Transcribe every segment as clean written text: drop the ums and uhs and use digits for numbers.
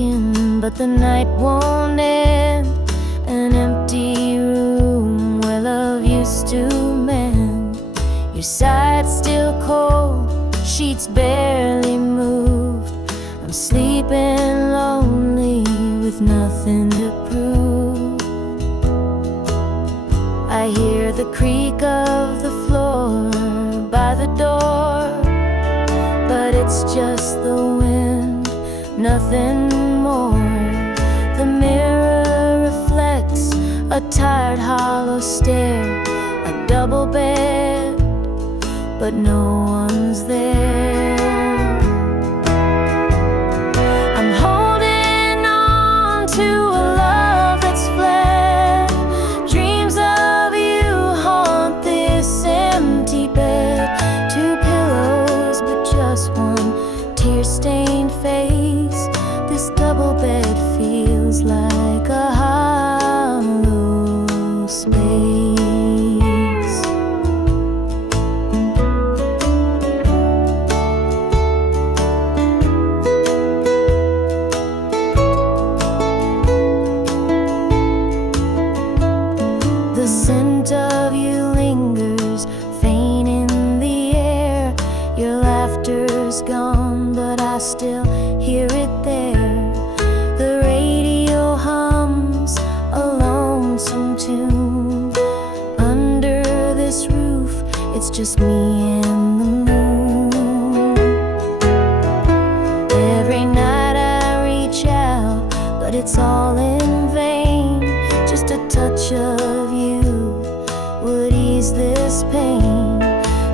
talking, but the night won't end. An empty room where love used to mend. Your side's still cold, sheets barely moved. I'm sleeping lonely with nothing to prove. I hear the creak of the floor by the door, but it's just the wind, nothing more. The mirror reflects a tired, hollow stare. A double bed, but no one's there. I'm holding on to a love that's fled. Dreams of you haunt this empty bed. Two pillows, but just one tear-stained face. This double bed feels like a hollow space. The scent of you lingers, faint in the air. Your laughter's gone, but I still hear it there. The radio hums a lonesome tune. Under this roof, it's just me and the moon. Every night I reach out, but it's all in vain. Just a touch of you would ease this pain.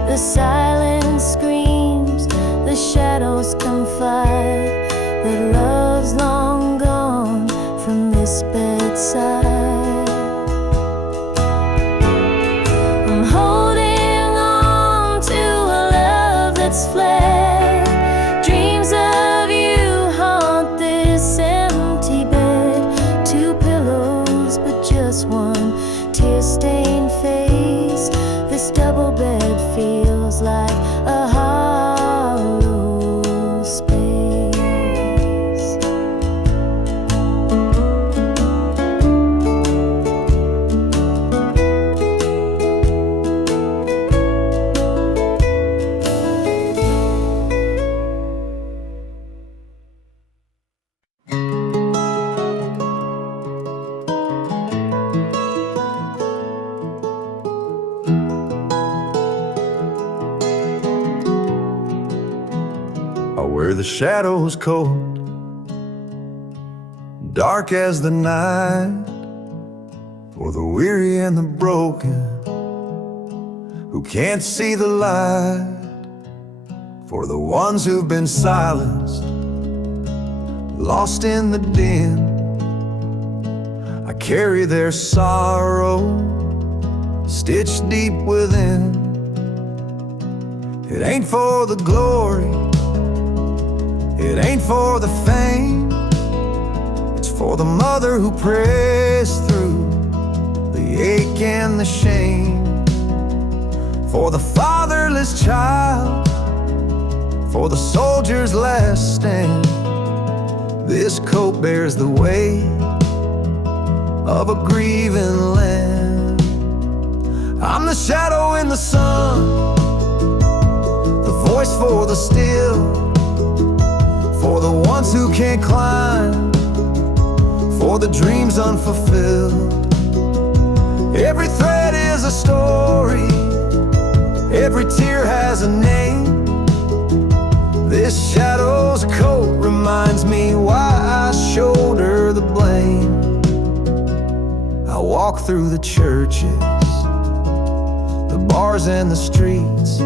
The silence screams, the shadows confide that love's long gone from this bedside. I'm holding on to a love that's fled. Dreams of you haunt this empty bed. Two pillows, but just one tear-stained face. This double bed feels like a hollow space. Where the shadows cold, dark as the night, for the weary and the broken who can't see the light, for the ones who've been silenced, lost in the din. I carry their sorrow stitched deep within. It ain't for the glory, it ain't for the fame. It's for the mother who prays through the ache and the shame. For the fatherless child, for the soldier's last stand. This coat bears the weight of a grieving land. I'm the shadow in the sun, the voice for the still, for the ones who can't climb, for the dreams unfulfilled. Every thread is a story, every tear has a name. This shadow's coat reminds me why I shoulder the blame. I walk through the churches, the bars and the streets,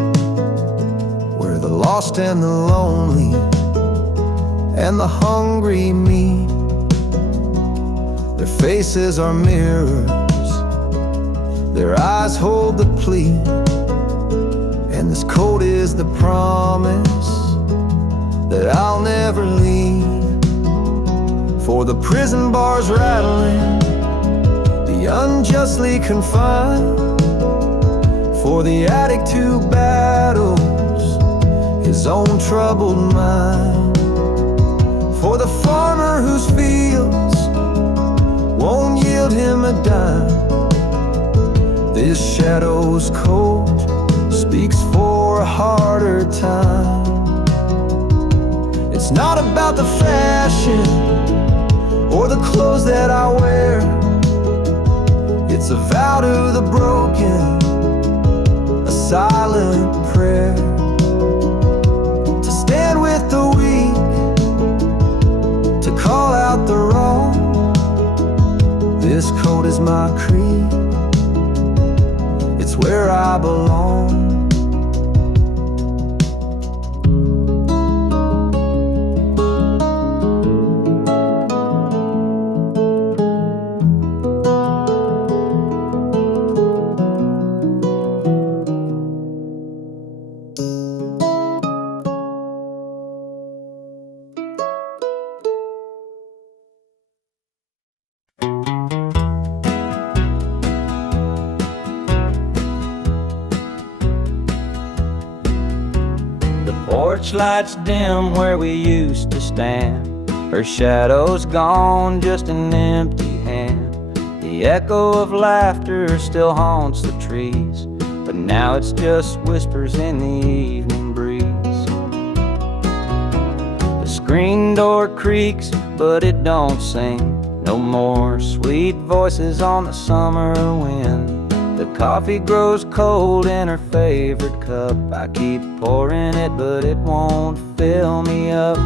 where the lost and the lonely and the hungry meet. Their faces are mirrors, their eyes hold the plea, and this coat is the promise that I'll never leave. For the prison bars rattling, the unjustly confined, for the addict who battles his own troubled mind, for the farmer whose fields won't yield him a dime. This shadow's coat speaks for a harder time. It's not about the fashion or the clothes that I wear. It's a vow to the broken, a silent prayer, to stand with the weak, to call out the wrong. This coat is my creed, it's where I belong. Porch lights dim where we used to stand. Her shadow's gone, just an empty hand. The echo of laughter still haunts the trees, but now it's just whispers in the evening breeze. The screen door creaks, but it don't sing. No more sweet voices on the summer wind. The coffee grows cold in her favorite cup. I keep pouring it, but it won't fill me up.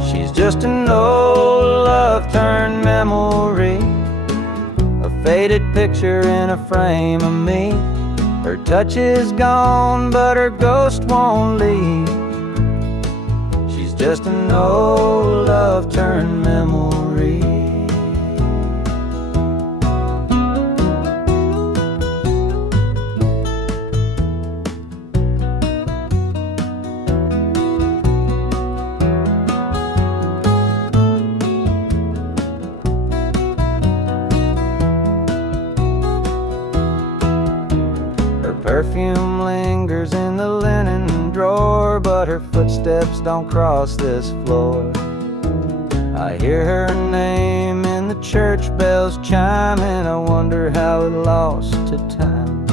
She's just an old love-turned memory, a faded picture in a frame of me. Her touch is gone, but her ghost won't leave. She's just an old love-turned memory. Perfume lingers in the linen drawer, but her footsteps don't cross this floor. I hear her name in the church bells chiming. I wonder how it lost to time.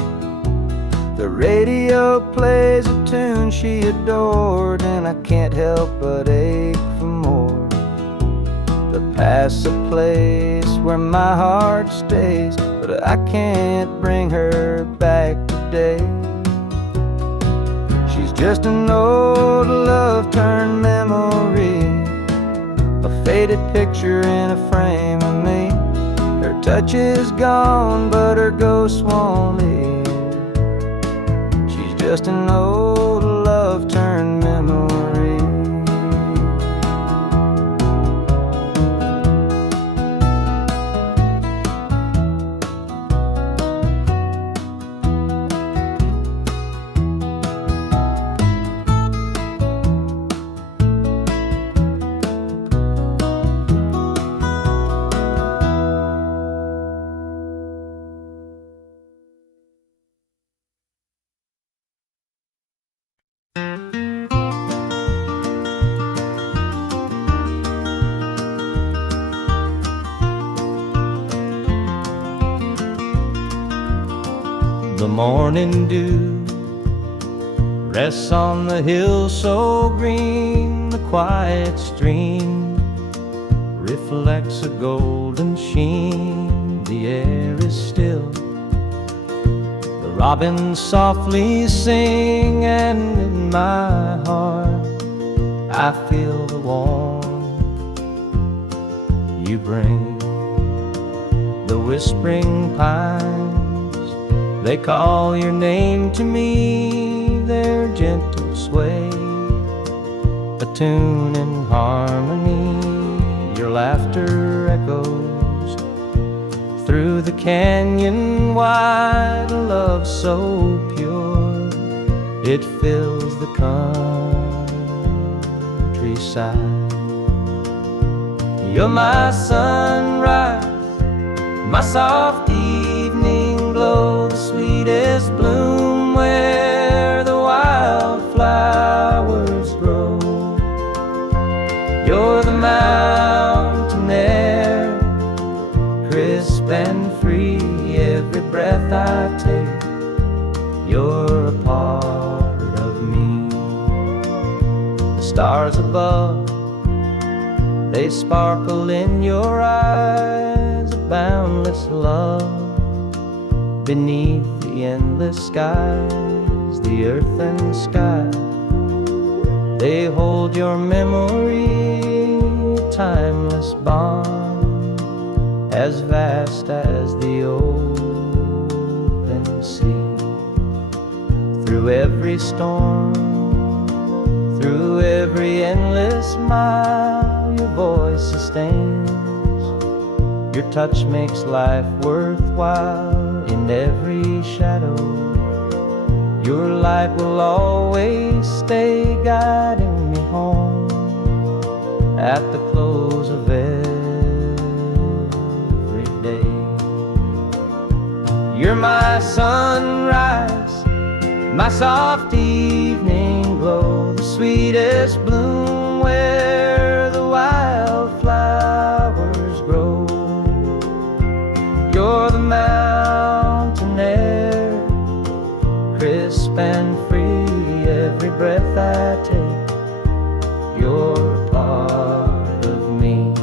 The radio plays a tune she adored, and I can't help but ache for more. The past's a place where my heart stays, but I can't bring her back today. She's just an old love-turned memory, a faded picture in a frame of me. Her touch is gone, but her ghost won't leave. She's just an old love-turned memory. The morning dew rests on the hill so green. The quiet stream reflects a golden sheen. The air is still, the robins softly sing, and in my heart I feel the warmth you bring. The whispering pines, they call your name to me, their gentle sway, a tune in harmony. Your laughter echoes through the canyon wide, a love so pure, it fills the countryside. You're my sunrise, my soft evening glow, the sweetest bloom where the wildflowers grow. breath I take, you're a part of me. The stars above, they sparkle in your eyes, a boundless love beneath the endless skies. The earth and sky, they hold your memory, a timeless bond, as vast as the open sea. Through every storm, through every endless mile, your voice sustains. Your touch makes life worthwhile. In every shadow, your light will always stay, guiding me home at the close of every day. You're my sunrise, my soft evening glow, the sweetest bloom where the wildflowers grow. You're the mountain air, crisp and free, every breath I take, you're a part of me.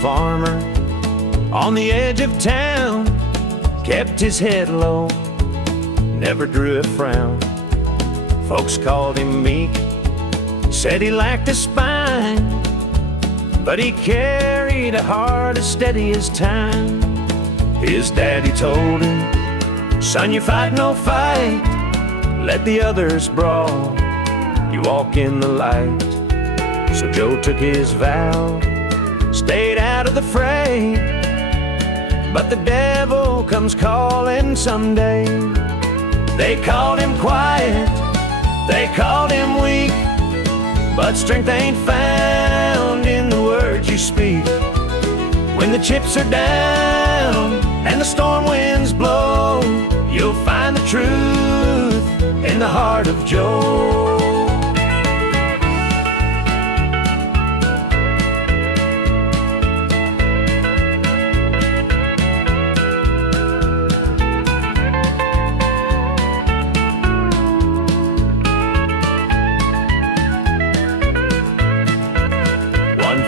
Farmer on the edge of town, kept his head low, never drew a frown. Folks called him meek, said he lacked a spine, but he carried a heart as steady as time. His daddy told him, son, you fight no fight, let the others brawl, you walk in the light. So Joe took his vow, stayed out of the fray, but the devil comes calling someday. They called him quiet, they called him weak, but strength ain't found in the words you speak. When the chips are down and the storm winds blow, you'll find the truth in the heart of Joe.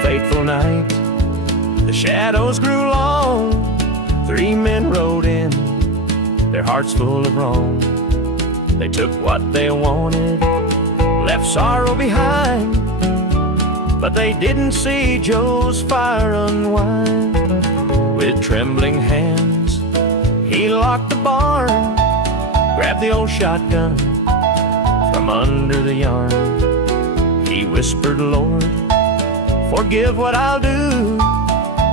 Fateful night, the shadows grew long. 3 men rode in, their hearts full of wrong. They took what they wanted, left sorrow behind, but they didn't see Joe's fire unwind. With trembling hands, he locked the barn, grabbed the old shotgun from under the yarn. He whispered, Lord, forgive what I'll do,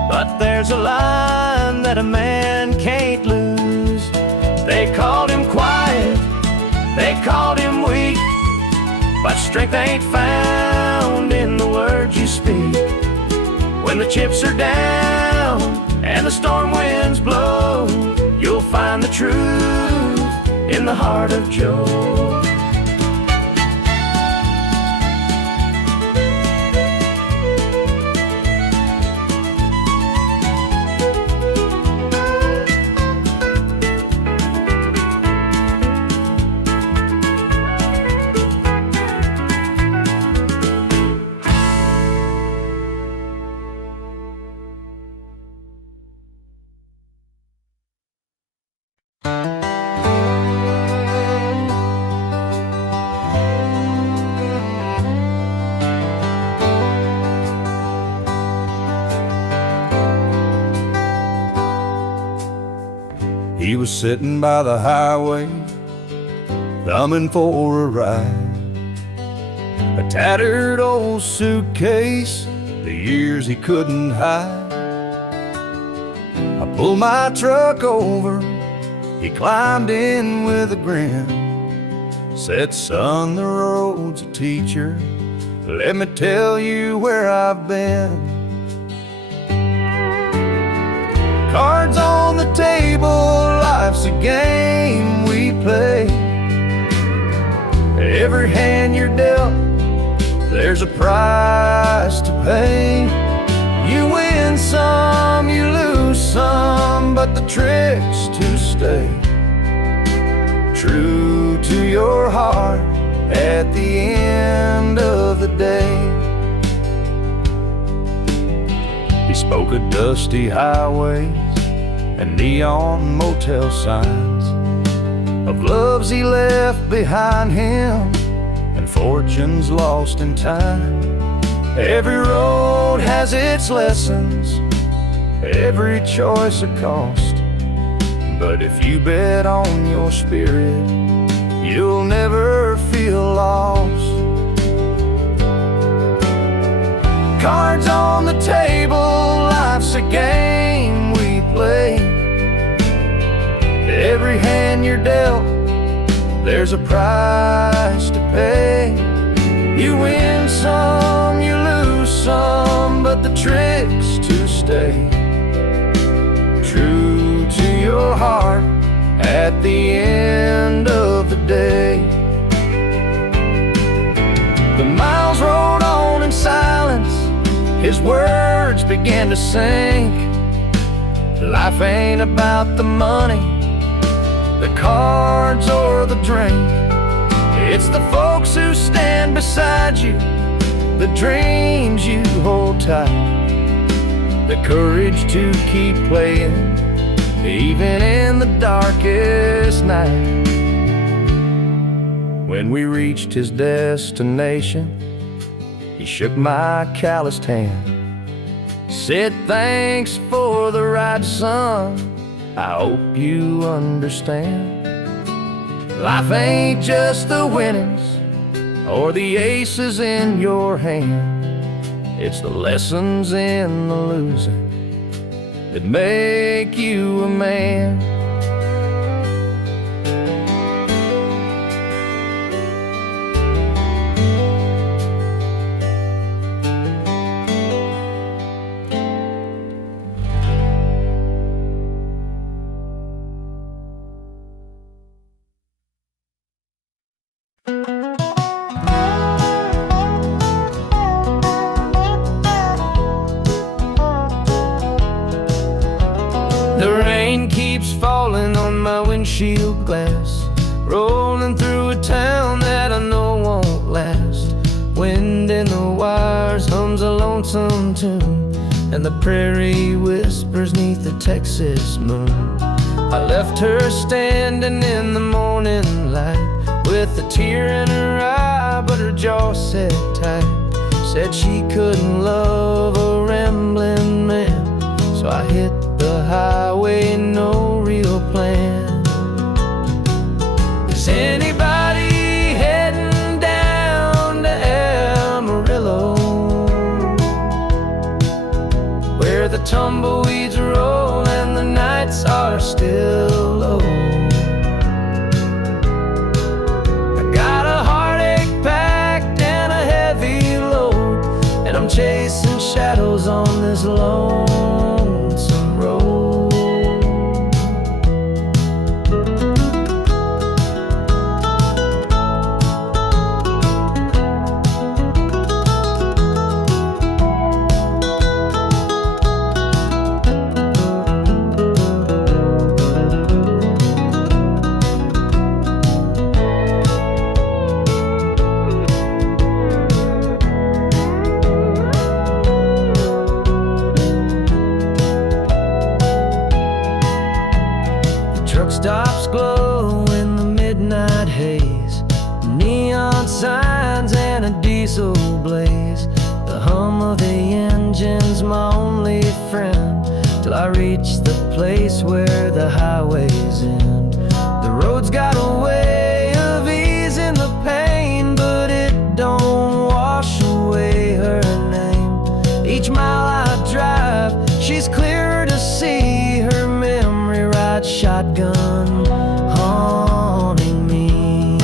but there's a line that a man can't lose. They called him quiet, they called him weak, but strength ain't found in the words you speak. When the chips are down and the storm winds blow, you'll find the truth in the heart of Joe. He was sitting by the highway, thumbing for a ride. A tattered old suitcase, the years he couldn't hide. I pulled my truck over, he climbed in with a grin. Said, son, the road's a teacher. Let me tell you where I've been. Cards on the table, life's a game we play. Every hand you're dealt, there's a price to pay. You win some, you lose some, but the trick's to stay true to your heart at the end of the day. He spoke of dusty highways and neon motel signs, of loves he left behind him and fortunes lost in time. Every road has its lessons, every choice a cost, but if you bet on your spirit, you'll never feel lost. Cards on the table, life's a game we play. Every hand you're dealt, there's a price to pay. You win some, you lose some, but the trick's to stay true to your heart at the end of the day. The miles rolled on in silence, his words began to sink. Life ain't about the money, the cards or the drink. It's the folks who stand beside you, the dreams you hold tight, the courage to keep playing even in the darkest night. When we reached his destination, he shook my calloused hand, said, thanks for the ride, son, I hope you understand. Life ain't just the winnings or the aces in your hand, it's the lessons in the losing that make you a man. The rain keeps falling on my windshield glass, rolling through a town that I know won't last. Wind in the wires hums a lonesome tune, and the prairie whispers 'neath the Texas moon. I left her standing in the morning light, with a tear in her eye, but her jaw set tight. Said she couldn't love a rambling man, so I hit the highway, no real plan. Is anybody heading down to Amarillo, where the tumbleweeds roll and the nights are still low? I got a heartache packed and a heavy load, and I'm chasing shadows on this lonesome road. Truck stops glow in the midnight haze, neon signs and a diesel blaze. The hum of the engine's my only friend, till I reach the place where the highways end. The road's got a way of easing the pain, but it don't wash away her name. Each mile I drive, she's clearer to see, her memory ride shotgun haunting me.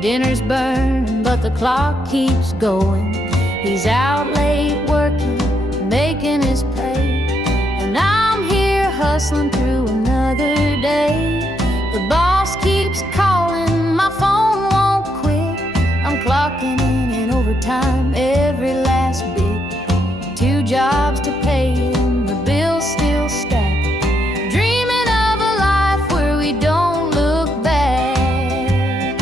Dinner's burning, but the clock keeps going. He's out late working, making his pay, and I'm here hustling through another day. The boss keeps calling, my phone won't quit. I'm clocking in and overtime every last bit. 2 jobs to pay and the bills still stack. Dreaming of a life where we don't look back.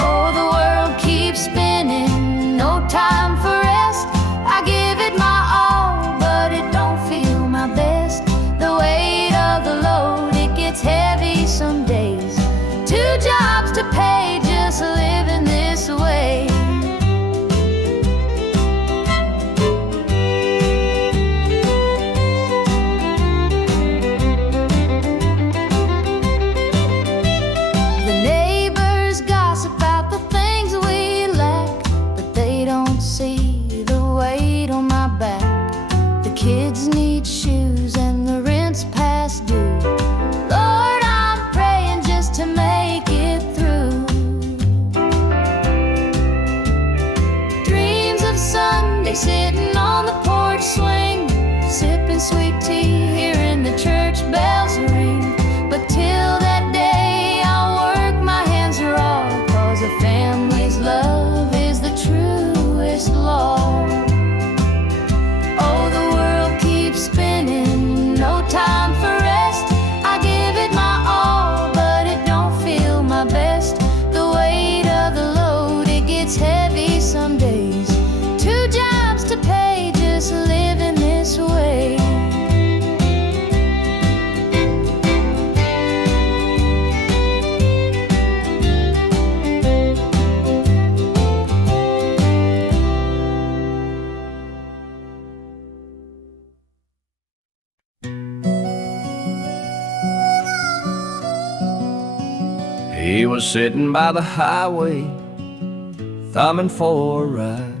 Oh, the world keeps spinning, no time for rest. I give it my all, but it don't feel my best. The weight of the load, it gets heavy some days. 2 jobs to pay, just living this way. The neighbors gossip about the things we lack, but they don't see the weight on my back. The kids need shoes and the rent's past due. Lord, I'm praying just to make it through. Dreams of Sunday sitting on the porch swing, sipping sweet tea, hearing the church bells ring. But till that day I'll work my hands raw, 'cause a family's love is the truest law. Oh, the world keeps spinning, no time for rest. I give it my all, but it don't feel my best. The weight of the load, it gets heavy some days. 2 jobs to pay, just living this way. He was sitting by the highway, thumbing for a ride.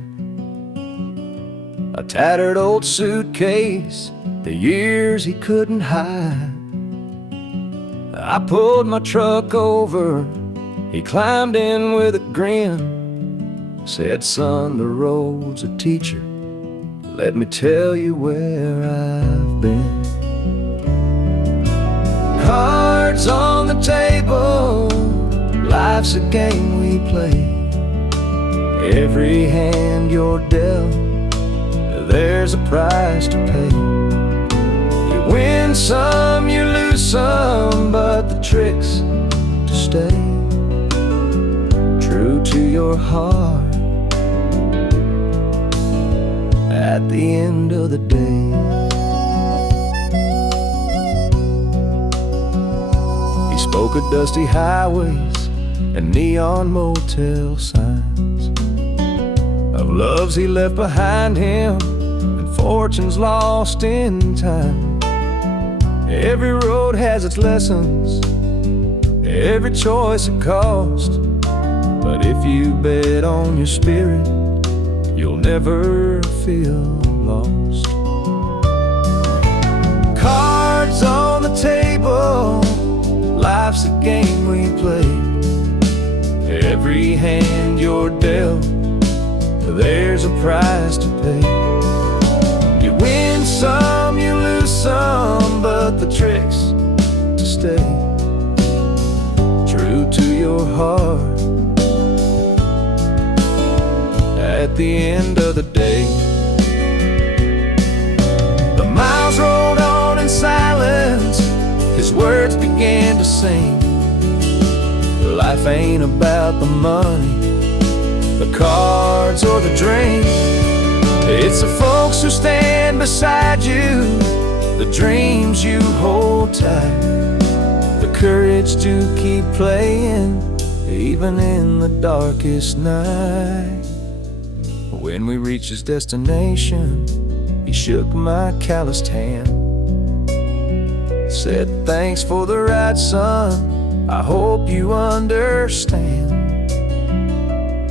A tattered old suitcase, the years he couldn't hide. I pulled my truck over, he climbed in with a grin. Said, son, the road's a teacher, let me tell you where I've been. Cards on the table, life's a game we play. Every hand you're dealt, there's a price to pay. You win some, you lose some, but the trick's to stay true to your heart at the end of the day. He spoke of dusty highways and neon motel signs, of loves he left behind him and fortunes lost in time. Every road has its lessons, every choice a cost, but if you bet on your spirit, you'll never feel lost. Cards on the table, life's a game we play. Every hand you're dealt, there's a price to pay. You win some, you lose some, but the trick's to stay true to your heart at the end of the day. The miles rolled on in silence, his words began to sing. Life ain't about the money, the cards or the drink. It's the folks who stand beside you, the dreams you hold tight, the courage to keep playing even in the darkest night. When we reached his destination, he shook my calloused hand, said, thanks for the ride, son, I hope you understand.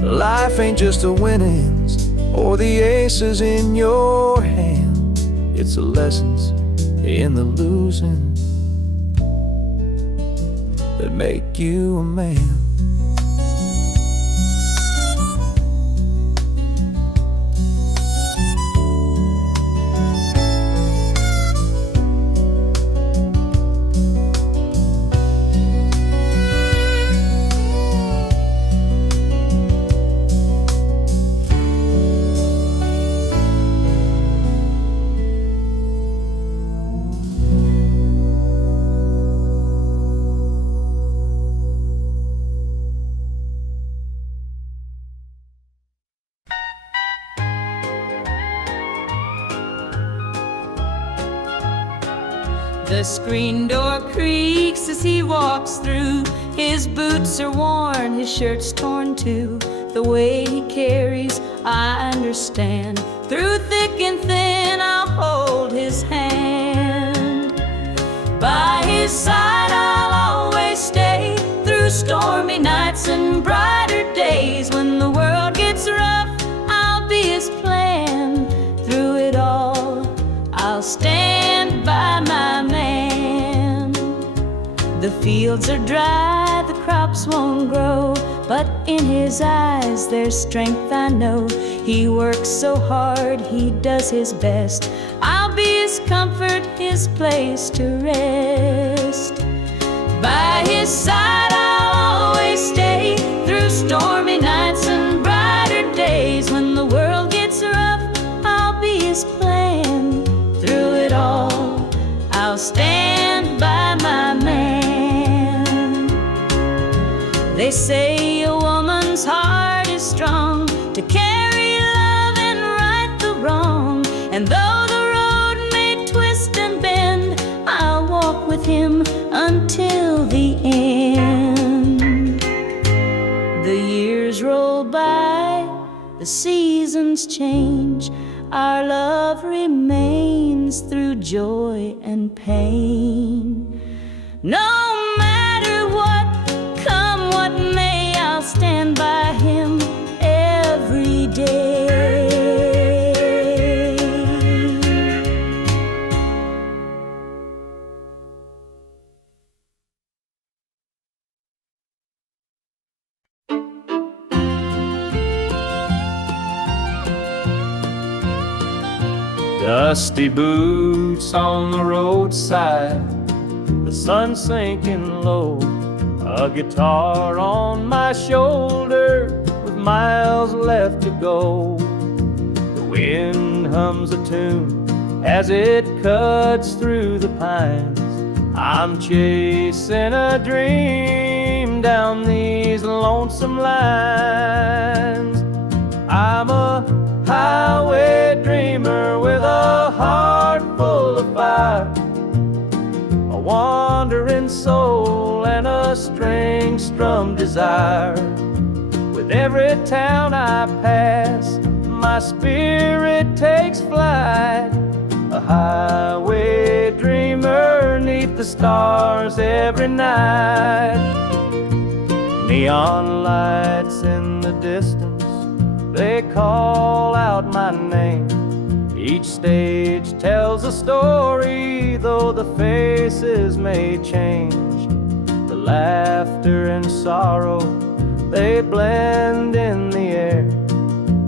Life ain't just the winnings or the aces in your hand. It's the lessons in the losing that make you a man. The screen door creaks as he walks through. His boots are worn, his shirt's torn too. The way he carries, I understand. Through thick and thin, I'll hold his hand. By his side, I'll always stay. Through stormy nights and brighter days. When the world gets rough, I'll be his plan. Through it all, I'll stand by my man. The fields are dry, the crops won't grow, but in his eyes there's strength, I know. He works so hard, he does his best. I'll be his comfort, his place to rest. By his side I'll always stay. Through stormy nights and brighter days. When the world gets rough, I'll be his plan. Through it all, I'll stand by my man. They say a woman's heart is strong to carry love and right the wrong. And though the road may twist and bend, I'll walk with him until the end. The years roll by, the seasons change. Our love remains through joy and pain. No matter what, come what may, I'll stand by him every day. Dusty boots on the roadside, the sun sinking low, a guitar on my shoulder with miles left to go. The wind hums a tune as it cuts through the pines. I'm chasing a dream down these lonesome lines. I'm a highway dreamer with a heart full of fire, a wandering soul and a string-strummed desire. With every town I pass, my spirit takes flight, a highway dreamer 'neath the stars every night. Neon lights in the distance, they call out my name. Each stage tells a story, though the faces may change. The laughter and sorrow, they blend in the air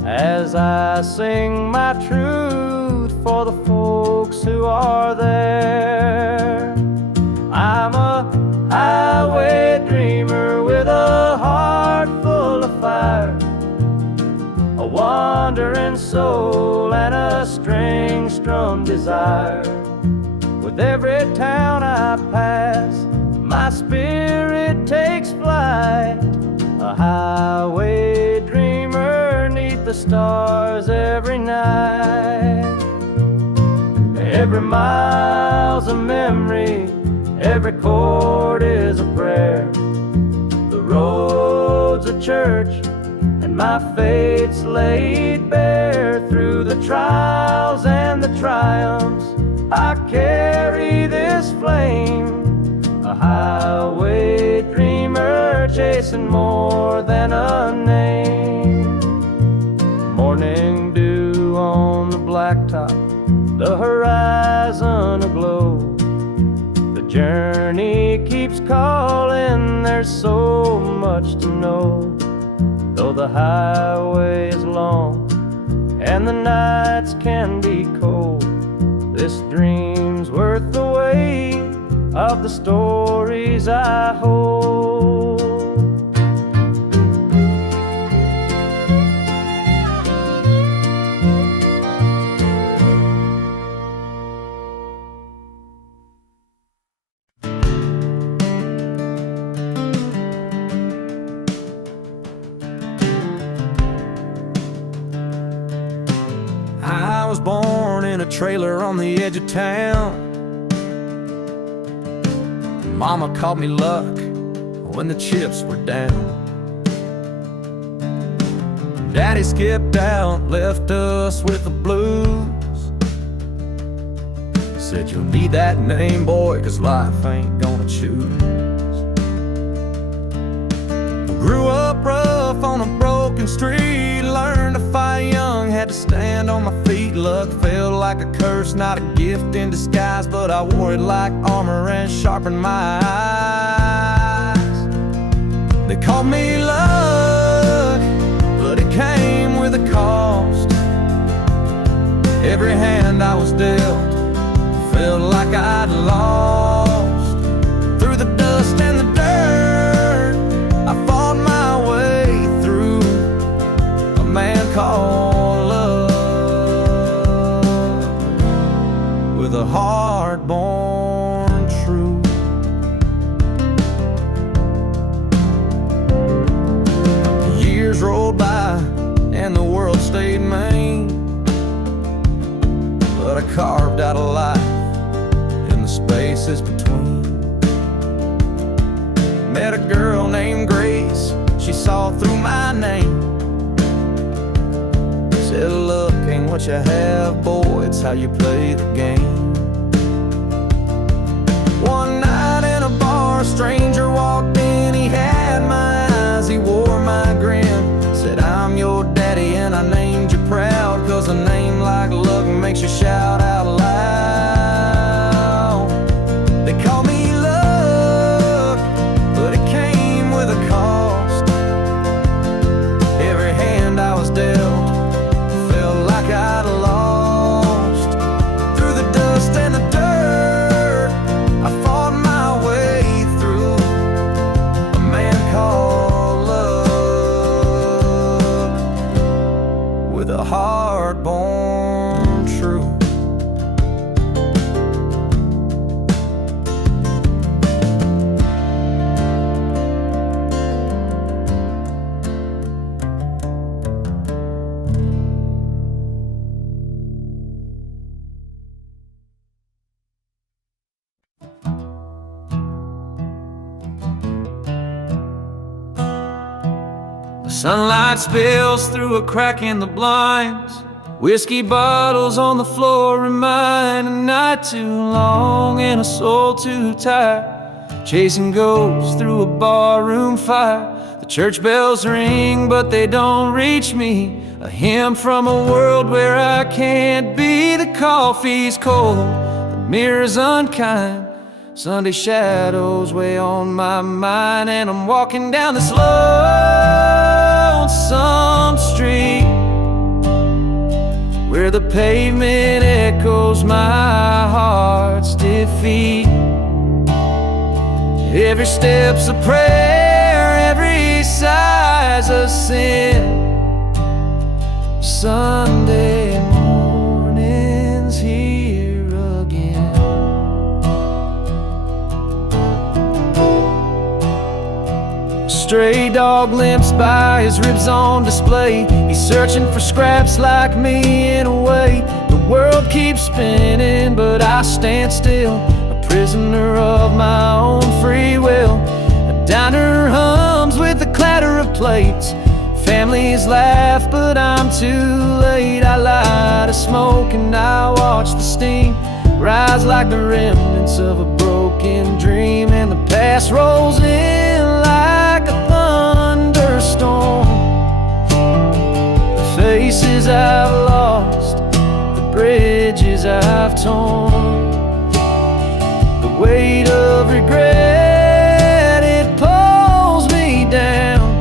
as I sing my truth for the folks who are there. I'm a highway dreamer with a heart full of fire, a wandering soul and a string-strummed desire. With every town I pass, my spirit takes flight, a highway dreamer 'neath the stars every night. Every mile's a memory, every chord is a prayer. The road's a church, and my fate's laid bare. Through the trials and the triumphs, I carry this flame, a highway dreamer chasing more than a name. Morning dew on the blacktop, the horizon aglow. The journey keeps calling, there's so much to know. Though the highway is long and the nights can be cold, this dream's worth the weight of the stories I hold. I was born in a trailer on the edge of town, Mama called me luck when the chips were down. Daddy skipped out, left us with the blues. Said you'll need that name, boy, 'cause life ain't gonna choose. Grew up rough on a broken street, learned to fight young, had to stand on my feet. Luck felt like a curse, not a gift in disguise, but I wore it like armor and sharpened my eyes. They called me luck, but it came with a cost. Every hand I was dealt felt like I'd lost. Through the dust and the dirt, I fought my way through. A man called love, with a heart-born truth. Years rolled by and the world stayed mean, but I carved out a life in the spaces between. Met a girl named Grace, she saw through my name. Said luck ain't what you have, boy, it's how you play the game. One night in a bar, a stranger walked in, he had my eyes, he wore my grin. Said I'm your daddy and I named you proud, 'cause a name like luck makes you shout out loud. They call me luck, but it came with a cost. Every hand I was dealt felt like I'd lost. Through the dust and the dirt, I fought my way through. A man called love, with a heart-born truth. The sunlight spills through a crack in the blinds. Whiskey bottles on the floor remind a night too long and a soul too tired. Chasing ghosts through a barroom fire. The church bells ring, but they don't reach me. A hymn from a world where I can't be. The coffee's cold, the mirror's unkind. Sunday shadows weigh on my mind, and I'm walking down this lonesome street where the pavement echoes my heart's defeat. Every step's a prayer, every sigh's a sin. Sunday morning's here again. A stray dog limps by, his ribs on display. He's searching for scraps like me in a way. The world keeps spinning, but I stand still, a prisoner of my own free will. A diner hums with the clatter of plates. Families laugh, but I'm too late. I light a smoke and I watch the steam rise like the remnants of a broken dream. And the past rolls in like a thunderstorm. The faces I've lost, the bridges I've torn, the weight of regret, it pulls me down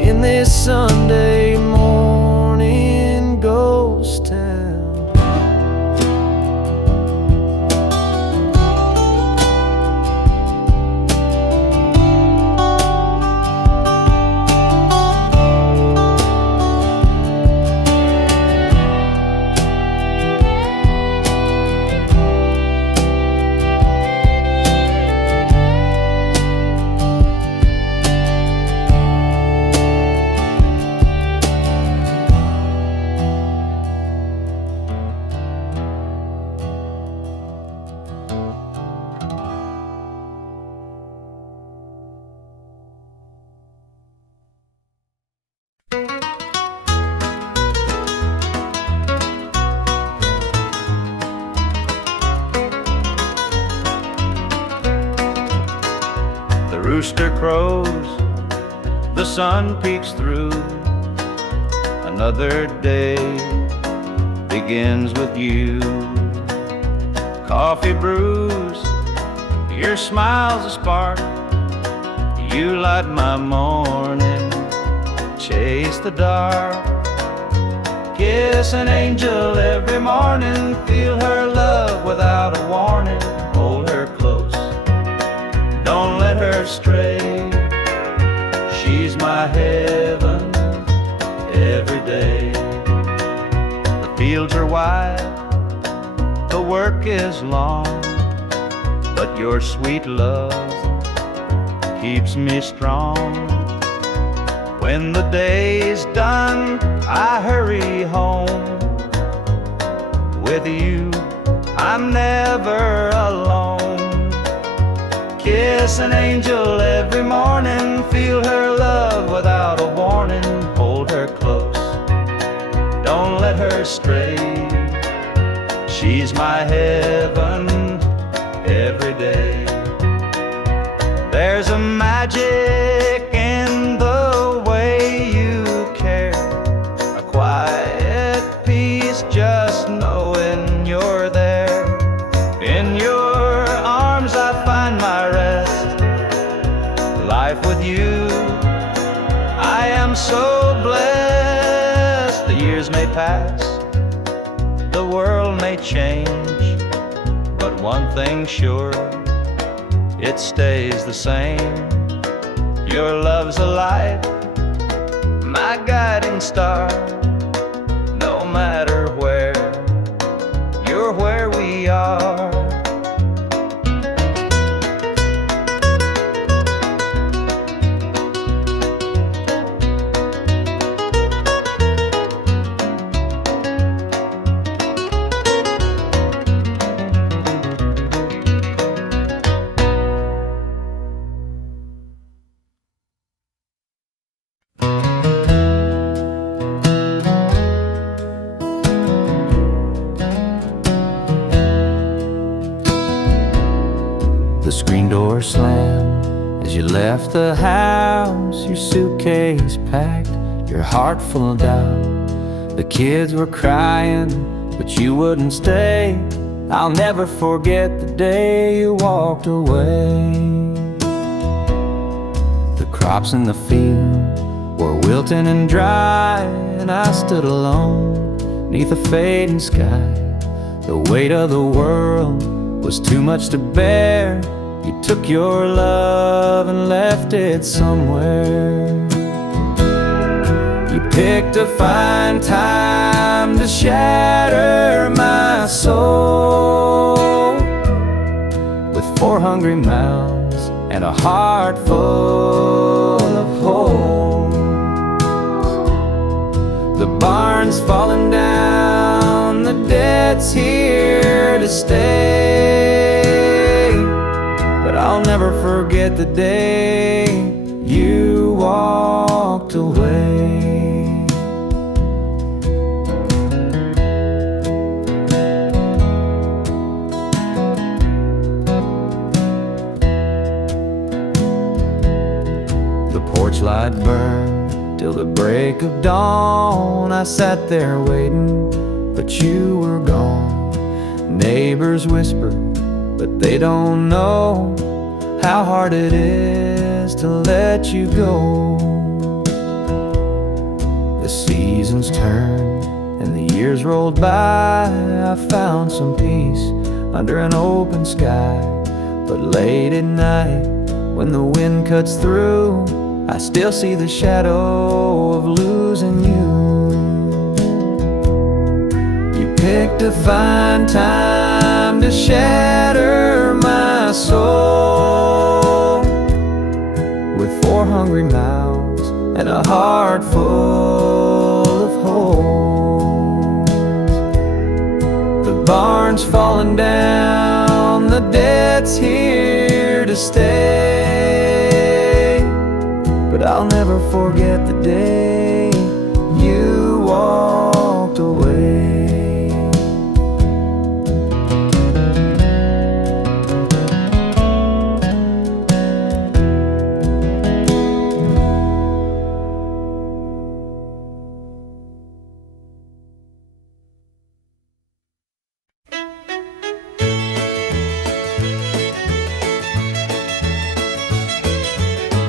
in this Sunday morning ghost town. rooster crows, the sun peeks through. Another day begins with you. Coffee brews, your smile's a spark. You light my morning, chase the dark. Kiss an angel every morning, feel her love without a warning. Hold her close, don't let her stray. She's my heaven every day. The fields are wide, the work is long, but your sweet love keeps me strong. When the day's done, I hurry home. With you, I'm never alone. Kiss an angel every morning, feel her love without a warning. Hold her close, don't let her stray. She's my heaven every day. There's a magic in the way you care, a quiet peace just knowing you're there. In your arms I find my rest. Life with you, I am so blessed. The years may pass, the world may change, but one thing's sure, it stays the same. Your love's a light, my guiding star. No matter where, you're where we are. The screen door slammed as you left the house, your suitcase packed, your heart full of doubt. The kids were crying, but you wouldn't stay. I'll never forget the day you walked away. The crops in the field were wilting and dry, and I stood alone neath a fading sky. The weight of the world was too much to bear. You took your love and left it somewhere. You picked a fine time to shatter my soul with 4 hungry mouths and a heart full of holes. The barn's falling down, the debt's here to stay, but I'll never forget the day you walked away. The porch light burned till the break of dawn. I sat there waiting, but you were gone. Neighbors whispered, but they don't know how hard it is to let you go. The seasons turned and the years rolled by. I found some peace under an open sky, but late at night when the wind cuts through, I still see the shadow of losing you. You picked a fine time to shatter my soul with 4 hungry mouths and a heart full of holes. The barn's falling down, the debt's here to stay, but I'll never forget the day you walked away.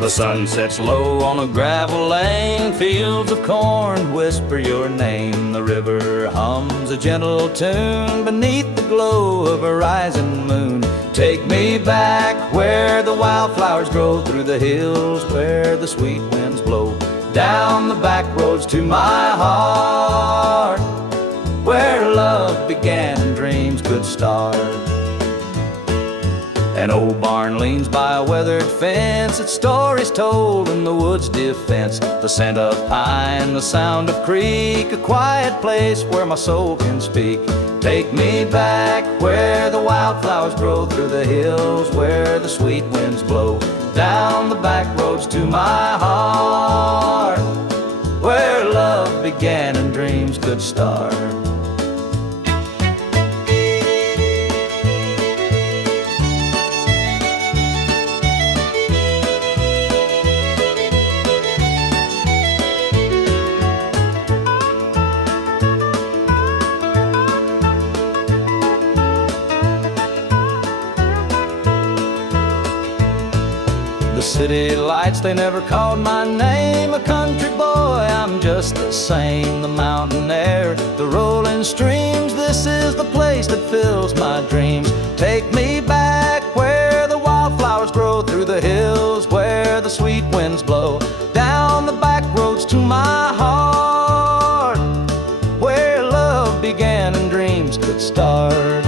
The sun sets low on a gravel lane, fields of corn whisper your name. The river hums a gentle tune beneath the glow of a rising moon. Take me back where the wildflowers grow, through the hills where the sweet winds blow, down the back roads to my heart, where love began and dreams could start. An old barn leans by a weathered fence, its stories told in the woods' defense. The scent of pine, the sound of creek, a quiet place where my soul can speak. Take me back where the wildflowers grow, through the hills where the sweet winds blow, down the back roads to my heart, where love began and dreams could start. City lights, they never called my name. A country boy, I'm just the same. The mountain air, the rolling streams, this is the place that fills my dreams. Take me back where the wildflowers grow, through the hills where the sweet winds blow, down the back roads to my heart, where love began and dreams could start.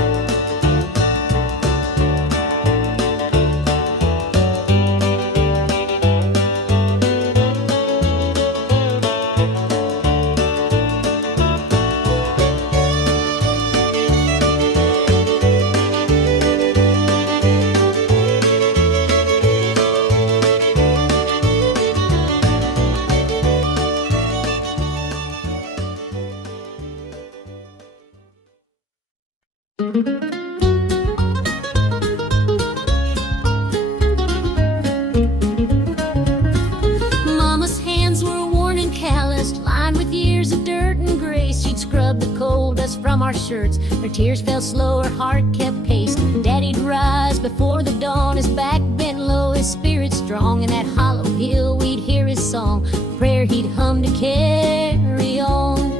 Mama's hands were worn and calloused, lined with years of dirt and grace. She'd scrub the coal dust from our shirts. Her tears fell slow, her heart kept pace. Daddy'd rise before the dawn, his back bent low, his spirit strong. In that hollow hill we'd hear his song, a prayer he'd hum to carry on.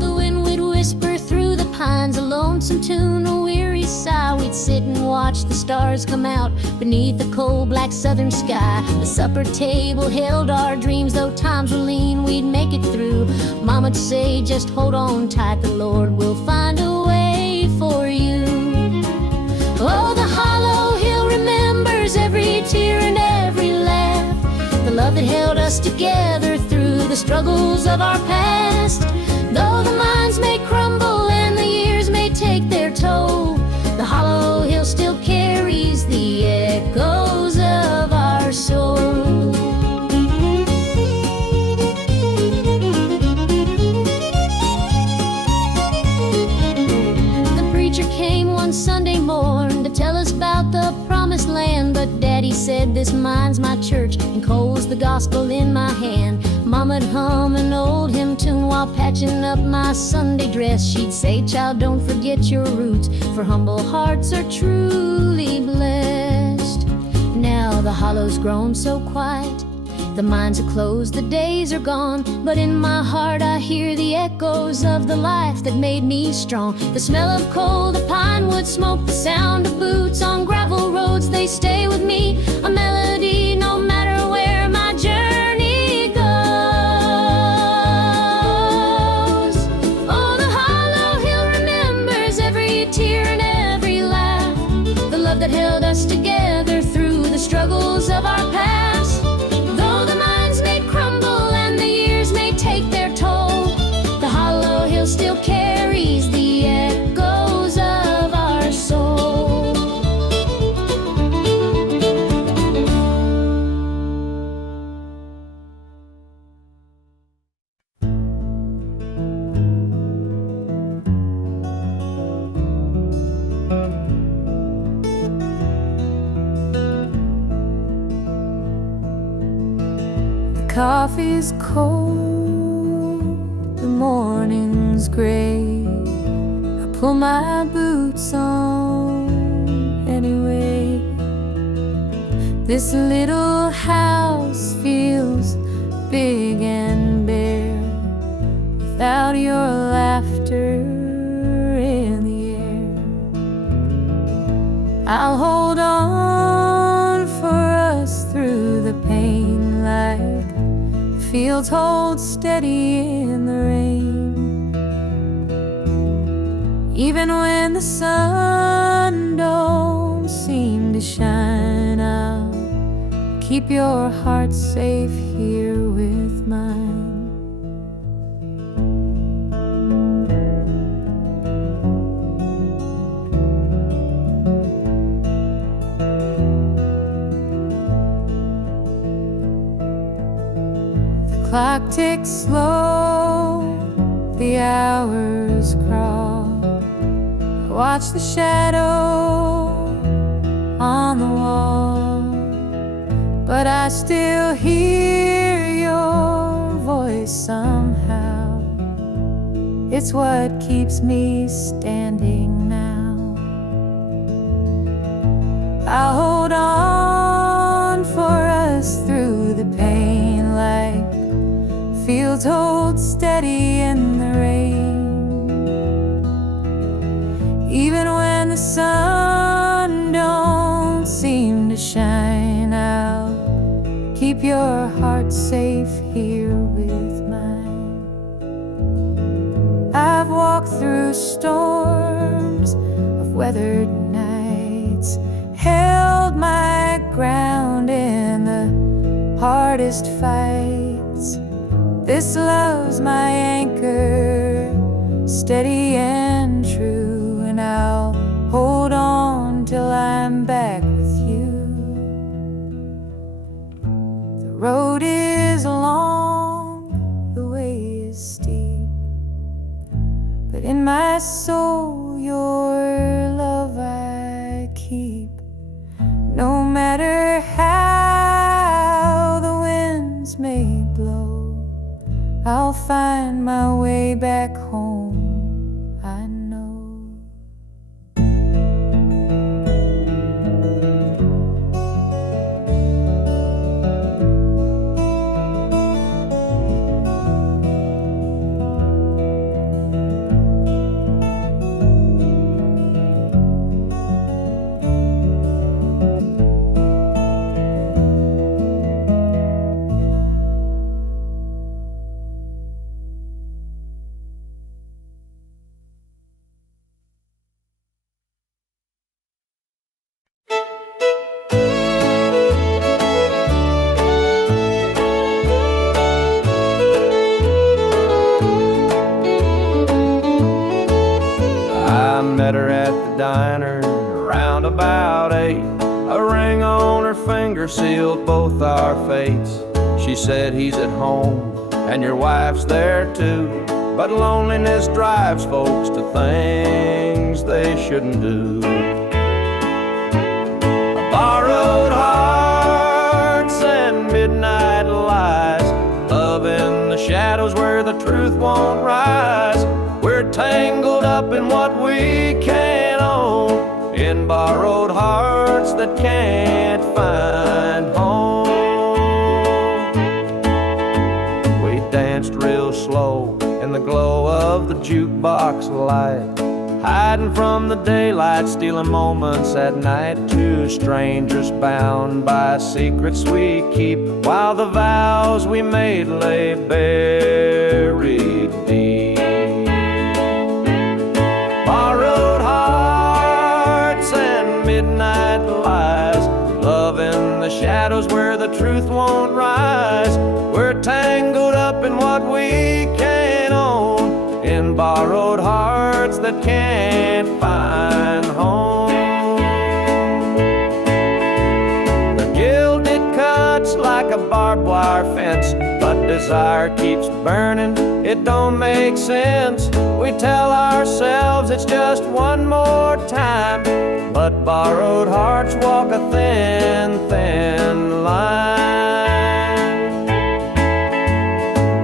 The wind would whisper through the pines, a lonesome tune, a weary sigh. We'd sit and watch the stars come out beneath the cold black southern sky. The supper table held our dreams, though times were lean, we'd make it through. Mama'd say, just hold on tight, the Lord will find a way for you. Oh, the hollow hill remembers every tear and every laugh, the love that held us together through the struggles of our past. Though the minds may crumble and the years may take their toll, the hollow hill still carries the echoes of our soul. The preacher came one Sunday morn to tell us about the promised land, but Daddy said, this mine's my church, and coal's the gospel in my hand. Mama'd hum an old hymn tune while patching up my Sunday dress. She'd say, child, don't forget your roots, for humble hearts are truly blessed. Now the hollow's grown so quiet, the mines are closed, the days are gone, but in my heart I hear the echoes of the life that made me strong. The smell of coal, the pine wood smoke, the sound of boots on gravel roads, they stay with me, a melody no matter where my journey goes. Oh, the hollow hill remembers every tear and every laugh, the love that held us together through the struggles of our past. Though the minds may crumble and the years may take their toll, the hollow hill still carries the echoes of our soul. Coffee's cold, the morning's gray. I pull my boots on anyway. This little house feels big and bare without your laughter in the air. I'll hold on for us through the pain like fields hold steady in the rain. Even when the sun don't seem to shine, I'll keep your heart safe here with mine. The clock ticks slow, the hours crawl. Watch the shadow on the wall, but I still hear your voice somehow. It's what keeps me standing now. I'll hold on for us through the pain like fields hold steady in the rain. Even when the sun don't seem to shine, I'll keep your heart safe here with mine. I've walked through storms of weathered nights, held my ground in the hardest fights. This love's my anchor, steady and true. I'll hold on till I'm back with you. The road is long, the way is steep, but in my soul your love I keep. No matter how the winds may blow, I'll find my way back home, I know. I met her at the diner around about 8. A ring on her finger sealed both our fates. She said he's at home and your wife's there too, but loneliness drives folks to things they shouldn't do. Borrowed hearts and midnight lies, love in the shadows where the truth won't rise. We're tangled up in what we can't own, in borrowed hearts that can't find home. We danced real slow in the glow of the jukebox light, hiding from the daylight, stealing moments at night. Two strangers bound by secrets we keep, while the vows we made lay buried deep. Borrowed hearts and midnight lies, love in the shadows where the truth won't rise. We're tangled up in what we can't own, in borrowed hearts that can't find home. The gilded cuts like a barbed wire fence, but desire keeps burning, it don't make sense. We tell ourselves it's just one more time, but borrowed hearts walk a thin, thin line.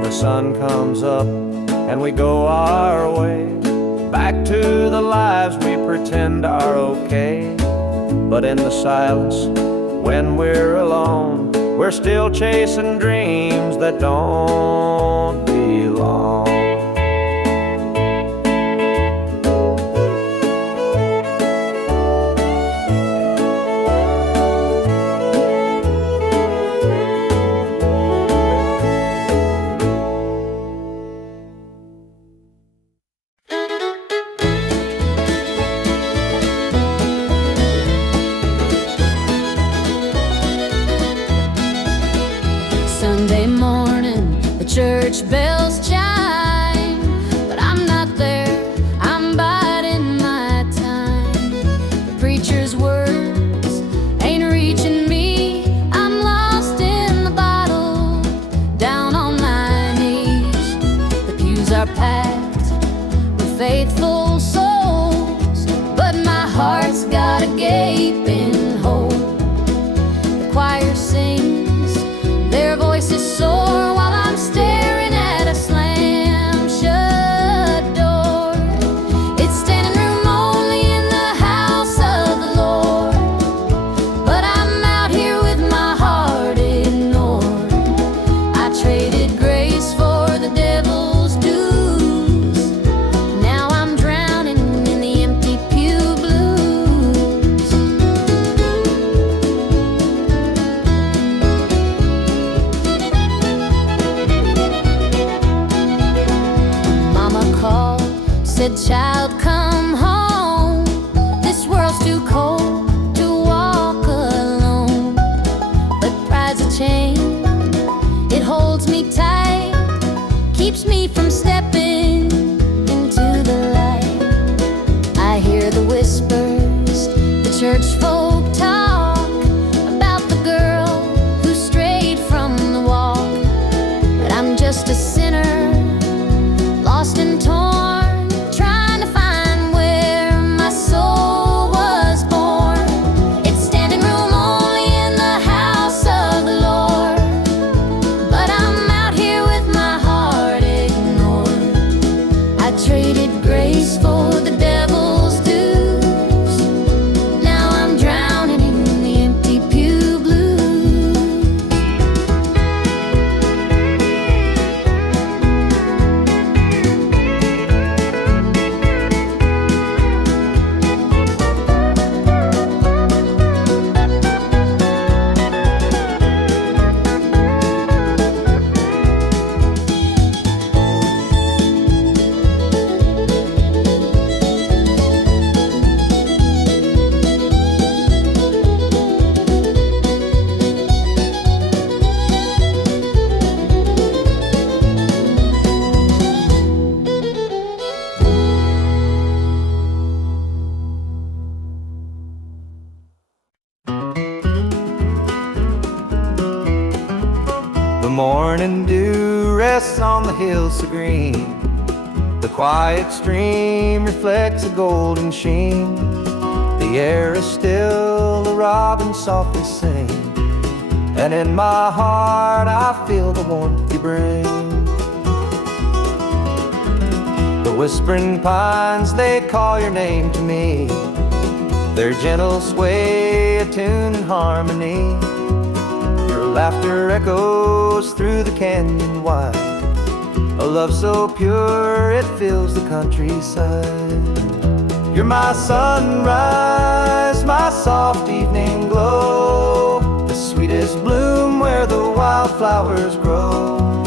The sun comes up and we go our way, back to the lives we pretend are okay. But in the silence, when we're alone, we're still chasing dreams that don't belong. Sunday morning, the church bells chime, but I'm not there, I'm biding my time. The preacher's words ain't reaching me, I'm lost in the bottle, down on my knees. The pews are packed with faithful souls, but my heart's got a gaping hole. The choir sings, their voices soar while I'm staring at a slam-shut door. It's standing room only in the house of the Lord, but I'm out here with my heart ignored. I traded grace for the devil's dues. Now I'm drowning in the empty pew blues. Mama called, said, "Child, come home. This world's too cold to walk alone." But pride's a chain, it holds me tight, keeps me from stepping into the light. I hear the whispers, the church folk talk about the girl who strayed from the walk. But I'm just a sinner, lost and torn, trying to find where my soul was born. It's standing room only in the house of the Lord, but I'm out here with my heart ignored. I traded grace for the devil's dues. Now I'm drowning in the empty pew blues. The morning dew rests on the hills so green. The quiet stream reflects a golden sheen. The air is still, the robins softly sing, and in my heart I feel the warmth you bring. The whispering pines, they call your name to me. Their gentle sway, a tune in harmony. Your laughter echoes through the canyon wide, a love so pure it fills the countryside. You're my sunrise, my soft evening glow, the sweetest bloom where the wildflowers grow.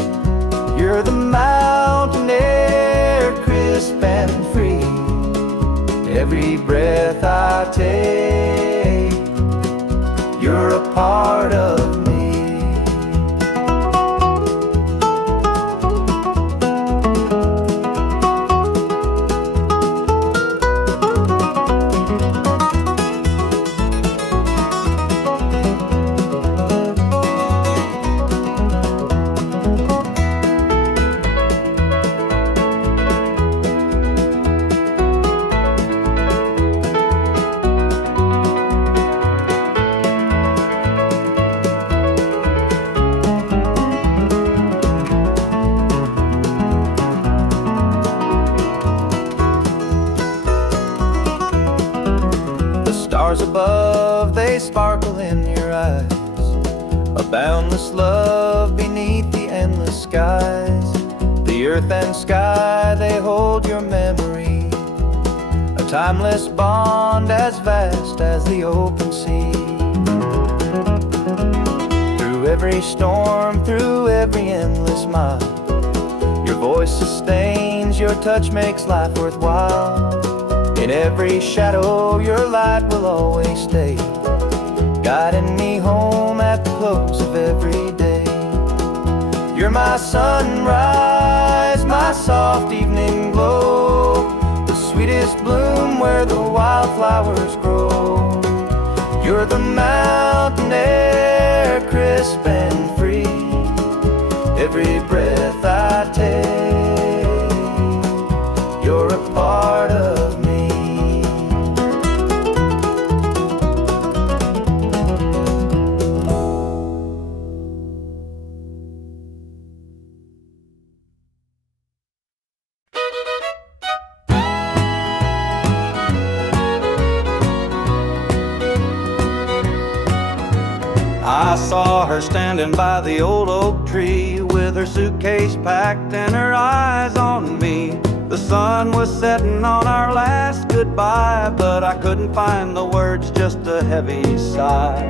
You're the mountain air, crisp and free. Every breath I take, you're a part of me. boundless love beneath the endless skies. The earth and sky, they hold your memory, a timeless bond as vast as the open sea. Through every storm, through every endless mile, your voice sustains, your touch makes life worthwhile. In every shadow, your light will always stay, guiding me home at the close of every day. You're my sunrise, my soft evening glow, the sweetest bloom where the wildflowers grow. You're the mountain air, crisp and free, every breath I take, you're a part of me. I saw her standing by the old oak tree with her suitcase packed and her eyes on me. The sun was setting on our last goodbye, but I couldn't find the words, just a heavy sigh.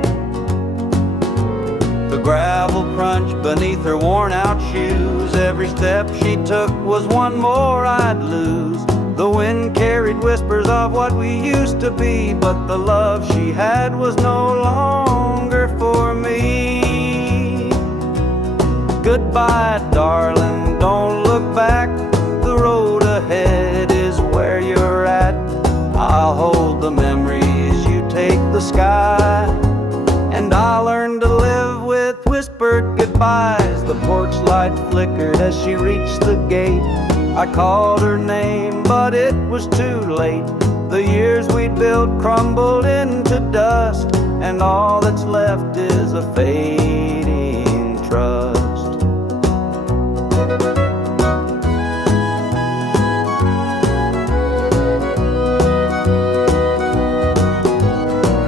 The gravel crunched beneath her worn out shoes, every step she took was one more I'd lose. The wind carried whispers of what we used to be, but the love she had was no longer for me. Goodbye, darling, don't look back, the road ahead is where you're at. I'll hold the memories, you take the sky, and I'll learn to live with whispered goodbyes. The porch light flickered as she reached the gate. I called her name, but it was too late. The years we'd built crumbled into dust, and all that's left is a fading trust.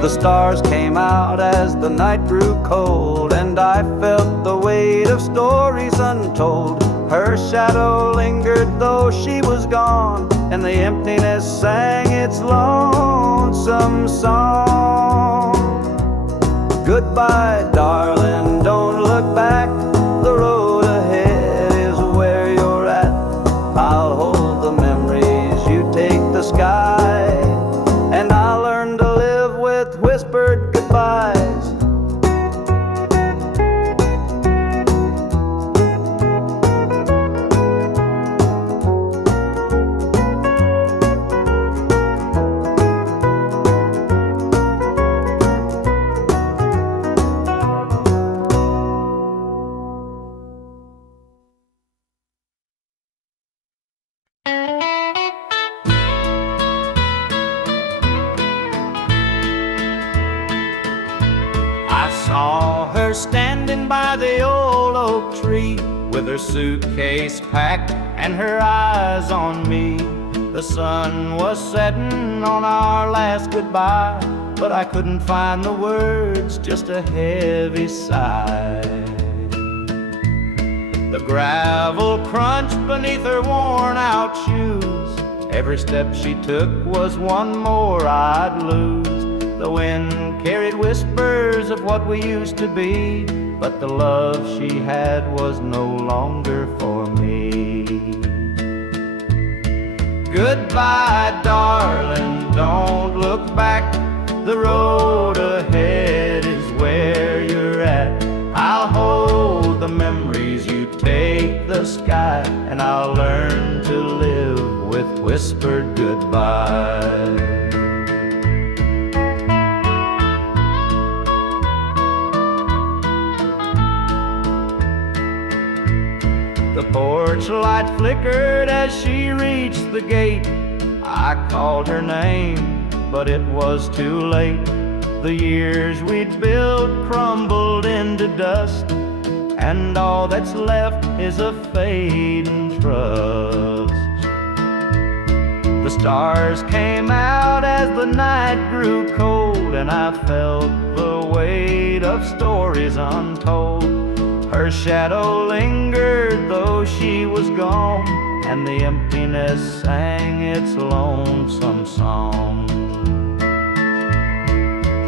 The stars came out as the night grew cold, and I felt the weight of stories untold. Her shadow lingered though she was gone, and the emptiness sang its lonesome song. Goodbye, darling, don't look back, the road ahead is where you're at. I'll hold the memories, you take the sky, and I'll learn to live with whispered goodbyes. Saw her standing by the old oak tree with her suitcase packed and her eyes on me. The sun was setting on our last goodbye, but I couldn't find the words, just a heavy sigh. The gravel crunched beneath her worn out shoes, every step she took was one more I'd lose. The wind carried whispers of what we used to be, but the love she had was no longer for me. Goodbye, darling, don't look back, the road ahead is where you're at. I'll hold the memories, you take the sky, and I'll learn to live with whispered goodbye. The porch light flickered as she reached the gate. I called her name, but it was too late. The years we'd built crumbled into dust, and all that's left is a fading trust. The stars came out as the night grew cold, and I felt the weight of stories untold. Her shadow lingered though she was gone, and the emptiness sang its lonesome song.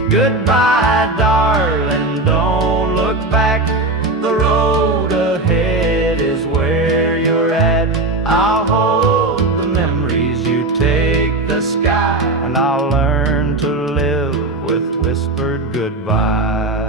Goodbye, darling, don't look back. The road ahead is where you're at. I'll hold the memories, you take the sky, and I'll learn to live with whispered goodbye.